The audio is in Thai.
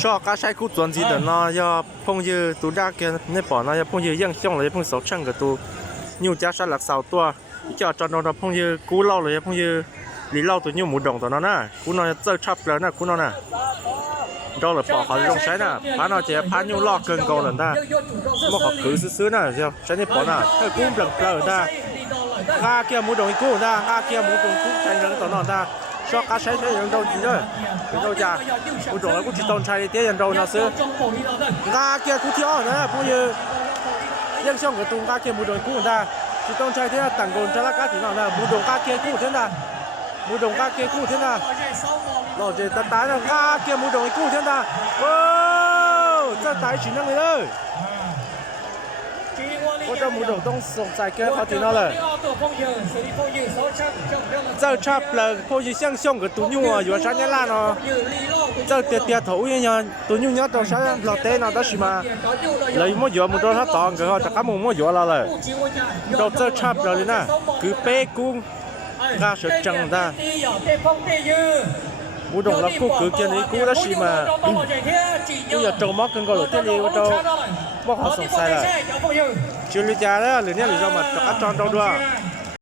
少噶晒股专辑的呢，要碰见都大个那把呢，要碰见影响了，要碰手唱个都牛家山落少多，叫จอนเรา碰见股老了，要碰见离老ตัว牛หมูดงตัวนั้นนะ股呢เจอชับแล้วนะ股呢เราเลยบอกเขาลงใช้น่ะพาเราจะพา牛老更高了นะไม่เขาคือซื้อน่ะจะใช้ในปอน่ะถ้า股เปล่าเปล่าน่ะข้าเกี่ยวหมูดง股น่ะข้าเกี่ยวหมูดง股ใช้เงินตัวนั้นน่ะชอบการใช้人都知道人都讲不懂了估计ต้องใช้เตี้ย人都那是ข้าเกี่ยว股ที่อ่อนนะพวกยูยังช่องกับตรงข้าเกี่ยวหมูดง股น่ะจะต้องใช้เตี้ยต่างคนจะรักกันที่นั่นน่ะหมูดงข้าเกี่ยว股เท่านั้นหมูดงข้าเกี่ยว股เท่านั้นเราจะตายนะข้าเกี่ยวหมูดง股เท่านั้นโอ้จะตายชิ้นนั่งเลย我这木头东送在给好听到了，这差不了，或许像像个独牛啊，有啥年烂哦，这跌头一样，独牛鸟到啥老呆那都是嘛，来么药木头它当个哈，这干么药了嘞，到这差不了的呢，គឺ白กุ้ง它是真的。木种了，股给你股的是嘛，你要周末跟个老爹哩，我都不好送晒了，就你家了，人家里头嘛，这个装到多。